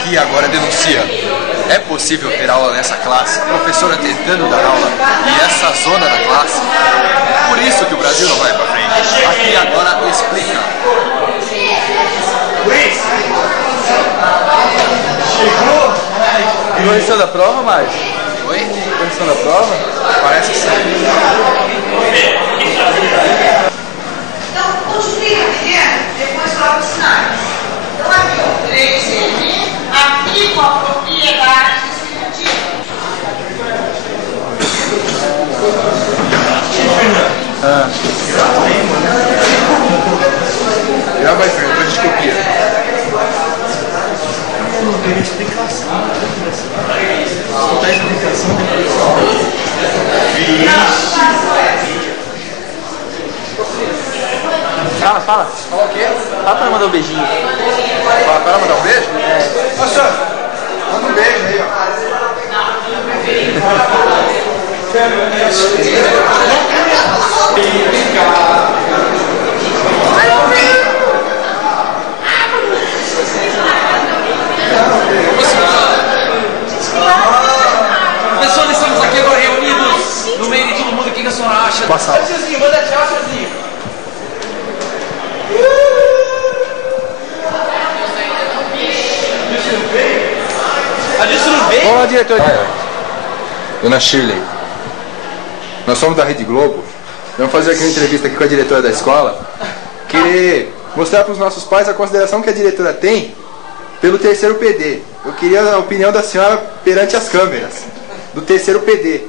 aqui agora denuncia. É possível ter aula nessa classe, professora tentando dar aula e essa zona da classe? Por isso que o Brasil não vai pra frente. Aqui agora explica. E correção da prova, Márcio? Oi? Correção da prova? Parece sim. Então, multiplica pequeno, depois troca os sinais. Então, aqui, ó, 3n, aqui com a propriedade distributiva. Já vai, Fernando, depois a gente copia. Não tem explicação. Não tem explicação depois. Fala. Fala o quê? Fala pra mandar um beijinho. Fala para mandar um beijo? É. Nossa, manda um beijo aí, ó. Professor, estamos aqui agora reunidos no meio de todo mundo. O que a senhora acha? Passa. Tiozinho, manda tchau, tiozinho. A disso não veio? Olá, diretor. Dona Shirley, nós somos da Rede Globo. Vamos fazer aqui uma entrevista aqui com a diretora da escola. Querer mostrar para os nossos pais a consideração que a diretora tem pelo terceiro PD. Eu queria a opinião da senhora perante as câmeras do terceiro PD.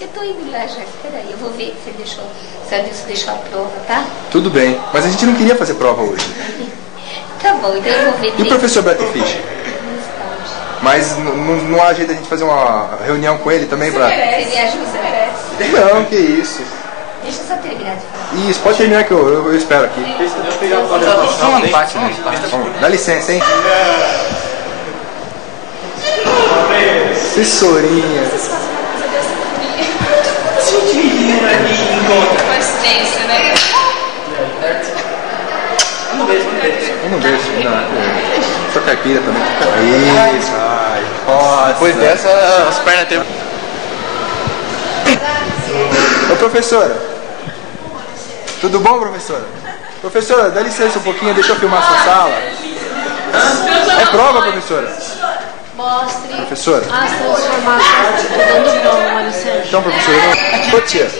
Eu tô indo lá já, peraí, eu vou ver que você deixou, se a Dilson deixou a prova, tá? Tudo bem, mas a gente não queria fazer prova hoje. Tá bom, então eu vou ver. E o professor Bratfish? Mas não há jeito de a gente fazer uma reunião com ele também pra... Você me ajuda? Não, que isso. Deixa eu só terminar de falar. Isso, pode terminar que eu espero aqui. Vamos, bate, né? Vamos, dá licença, hein? Assessorinha. Coincidência, né? Vamos ver se não. Só caipira também. Isso, ai. Nossa. Depois dessa, as pernas tem. Ô, professora. Tudo bom, professora? Professora, dá licença um pouquinho, deixa eu filmar a sua sala. É prova, professora? Mostre Professora? as transformações dando prova, Maricela. Então, professora, ô tia.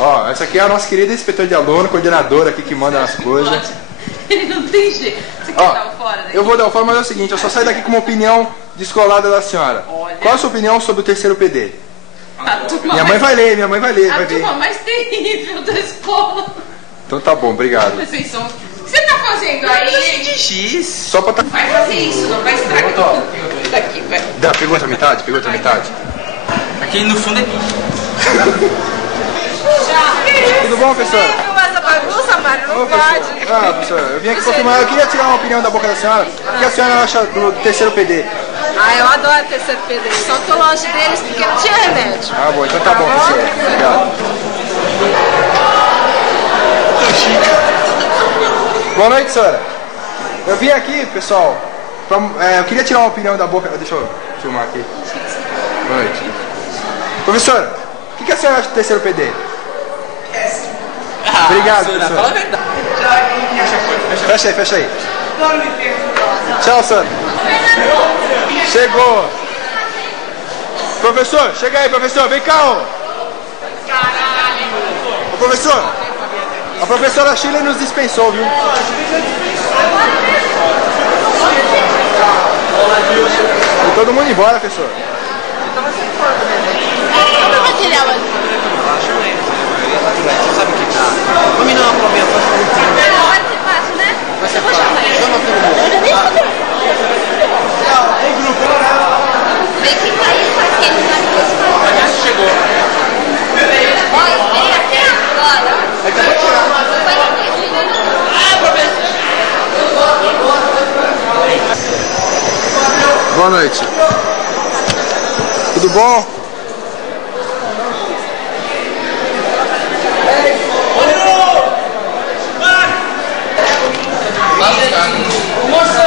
Ó, essa aqui é a nossa querida inspetora de aluno, coordenadora aqui que manda as coisas. Ele não tem jeito. Você quer Ó, dar o fora daqui? eu vou dar o fora, mas é o seguinte, eu só saio daqui com uma opinião descolada da senhora. Olha. Qual a sua opinião sobre o terceiro PD? A turma Minha mãe vai ler, A vai turma ver. mais terrível da escola. Então tá bom, obrigado. Vocês são... O que você tá fazendo aí? De X. Só pra tá... Vai fazer isso, não vai estragar tudo. Daqui, vai. Dá, pegou outra metade? Pegou outra metade? Aqui no fundo é bicho. Tudo bom, professora? Filma essa bagunça, Mário? Não Ô, pode. professora. Ah, professora, eu vim aqui pra filmar, eu queria tirar uma opinião da boca da senhora. O que a senhora acha do terceiro PD? Ah, eu adoro terceiro PD. Só tô longe deles porque não tinha remédio. Ah, bom, então tá bom, professora. Obrigado. Boa noite, senhora. Eu vim aqui, pessoal, eu queria tirar uma opinião da boca... Deixa eu filmar aqui. Boa noite. Professora, o que a senhora acha do terceiro PD? Obrigado, professora. Fala a verdade. Fecha aí. Tchau, Sandra. Chegou. Professor, chega aí, professor. Vem cá, ô. Ô, professor. A professora Shirley nos dispensou, viu? E todo mundo embora, professor. Cadê o material ali? Você sabe o que tá? Vamos dar uma provinha pra você. Na hora você passa, né? Vai ser fácil. Chama todo mundo. Tem grupo. Vem que aí faz quem não sabe que você Chegou. Olha, vem até agora. Acabou de tirar. Boa noite. Tudo bom? Moça,